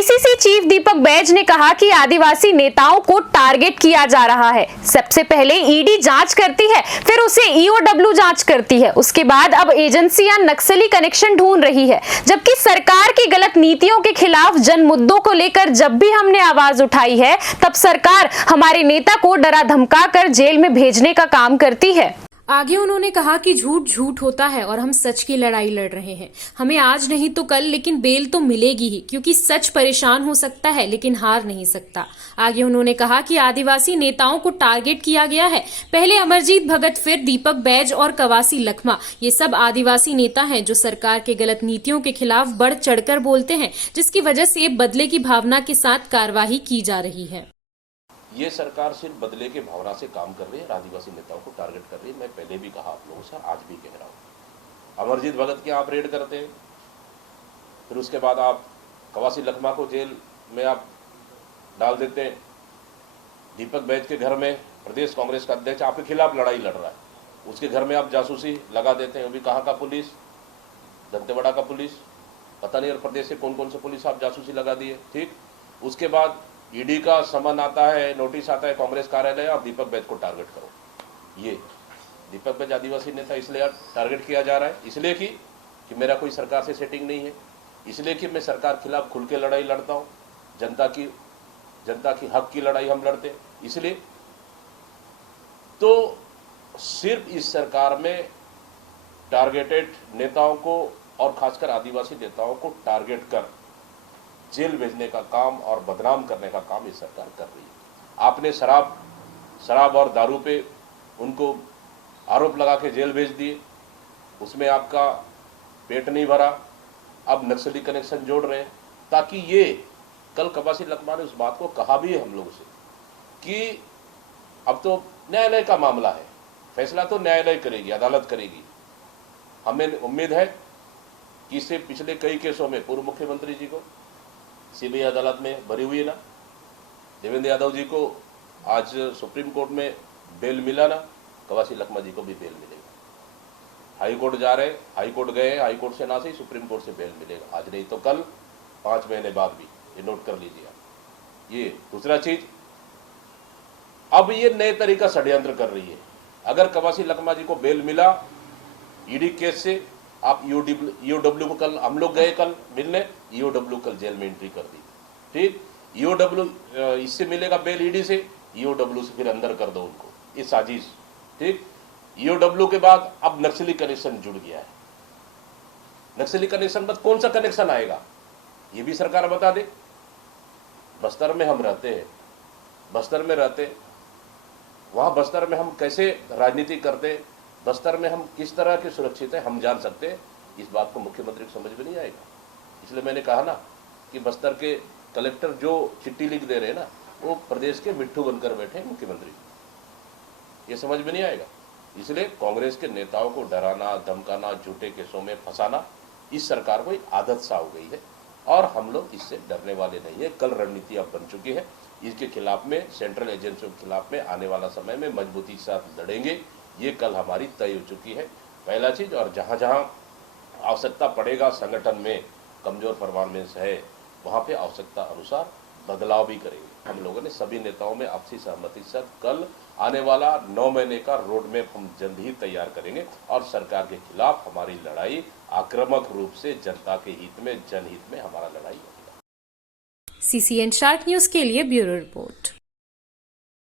PCC chief Deepak Baij ने कहा कि आदिवासी नेताओं को टारगेट किया जा रहा है। सबसे पहले ईडी जांच करती है, फिर उसे ईओडब्ल्यू जांच करती है, उसके बाद अब एजेंसियां नक्सली कनेक्शन ढूंढ रही है। जबकि सरकार की गलत नीतियों के खिलाफ जन मुद्दों को लेकर जब भी हमने आवाज उठाई है, तब सरकार हमारे नेता को डरा धमका कर जेल में भेजने का काम करती है। आगे उन्होंने कहा कि झूठ झूठ होता है और हम सच की लड़ाई लड़ रहे हैं। हमें आज नहीं तो कल लेकिन बेल तो मिलेगी ही, क्योंकि सच परेशान हो सकता है लेकिन हार नहीं सकता। आगे उन्होंने कहा कि आदिवासी नेताओं को टारगेट किया गया है। पहले अमरजीत भगत, फिर दीपक बैज और कवासी लखमा, ये सब आदिवासी नेता हैं जो सरकार के गलत नीतियों के खिलाफ बढ़ चढ़कर बोलते हैं, जिसकी वजह से बदले की भावना के साथ कार्यवाही की जा रही है। ये सरकार सिर्फ बदले के भावना से काम कर रही है, आदिवासी नेताओं को टारगेट कर रही है। मैं पहले भी कहा आप लोगों से, आज भी कह रहा हूँ। अमरजीत भगत के आप रेड करते हैं, फिर उसके बाद आप कवासी लखमा को जेल में आप डाल देते हैं। दीपक बैज के घर में प्रदेश कांग्रेस का अध्यक्ष आपके खिलाफ लड़ाई लड़ रहा है, उसके घर में आप जासूसी लगा देते हैं। वो भी कहाँ का पुलिस, दंतेवाड़ा का पुलिस, पता नहीं और प्रदेश से कौन कौन से पुलिस आप जासूसी लगा दिए। ठीक, उसके बाद ईडी का समन आता है, नोटिस आता है कांग्रेस कार्यालय, और दीपक बैज को टारगेट करो। ये दीपक बैज आदिवासी नेता इसलिए टारगेट किया जा रहा है, इसलिए कि मेरा कोई सरकार से सेटिंग नहीं है, इसलिए कि मैं सरकार के खिलाफ खुल के लड़ाई लड़ता हूँ, जनता की हक की लड़ाई हम लड़ते हैं। इसलिए तो सिर्फ इस सरकार में टारगेटेड नेताओं को और खासकर आदिवासी नेताओं को टारगेट कर जेल भेजने का काम और बदनाम करने का काम इस सरकार कर रही है। आपने शराब और दारू पे उनको आरोप लगा के जेल भेज दिए, उसमें आपका पेट नहीं भरा। अब नक्सली कनेक्शन जोड़ रहे हैं, ताकि ये कल कवासी लखमा ने उस बात को कहा भी है हम लोगों से कि अब तो न्यायालय का मामला है, फैसला तो न्यायालय करेगी, अदालत करेगी। हमें उम्मीद है कि इससे पिछले कई केसों में पूर्व मुख्यमंत्री जी को सीबीआई अदालत में भरी हुई है ना, देवेंद्र यादव जी को आज सुप्रीम कोर्ट में बेल मिला ना, कवासी लखमा जी को भी बेल मिलेगा। हाई कोर्ट जा रहे, हाई कोर्ट गए, हाई कोर्ट से ना सही सुप्रीम कोर्ट से बेल मिलेगा, आज नहीं तो कल, 5 महीने बाद भी। ये नोट कर लीजिए आप। ये दूसरा चीज, अब ये नए तरीका षड्यंत्र कर रही है। अगर कवासी लखमा जी को बेल मिला ईडी केस से, आप ईओडब्ल्यू को कल हम लोग गए कल मिलने, ईओडब्ल्यू कल जेल में एंट्री कर दी। ठीक, ईओडब्ल्यू इससे मिलेगा बेल ईडी से, ईओडब्ल्यू से फिर अंदर कर दो उनको, ये साजिश। ठीक, ईओडब्ल्यू के बाद अब नक्सली कनेक्शन जुड़ गया है। नक्सली कनेक्शन बाद कौन सा कनेक्शन आएगा ये भी सरकार बता दे। बस्तर में हम रहते हैं, बस्तर में रहते, वहां बस्तर में हम कैसे राजनीति करते, बस्तर में हम किस तरह के सुरक्षित है हम जान सकते हैं। इस बात को मुख्यमंत्री को समझ में नहीं आएगा। इसलिए मैंने कहा ना कि बस्तर के कलेक्टर जो चिट्ठी लिख दे रहे हैं ना, वो प्रदेश के मिट्ठू बनकर बैठे हैं मुख्यमंत्री, ये समझ में नहीं आएगा। इसलिए कांग्रेस के नेताओं को डराना, धमकाना, झूठे केसों में फंसाना इस सरकार को एक आदत सा हो गई है, और हम लोग इससे डरने वाले नहीं है। कल रणनीति अब बन चुकी है, इसके खिलाफ में, सेंट्रल एजेंसियों के खिलाफ में आने वाला समय में मजबूती के साथ लड़ेंगे। ये कल हमारी तय हो चुकी है, पहला चीज। और जहां जहां आवश्यकता पड़ेगा, संगठन में कमजोर परफॉर्मेंस है, वहां पे आवश्यकता अनुसार बदलाव भी करेंगे। हम लोगों ने सभी नेताओं में आपसी सहमति से कल आने वाला 9 महीने का रोड मैप हम जल्द ही तैयार करेंगे, और सरकार के खिलाफ हमारी लड़ाई आक्रामक रूप से जनता के हित में, जनहित में हमारा लड़ाई होगी। CCN शार्क न्यूज के लिए ब्यूरो रिपोर्ट।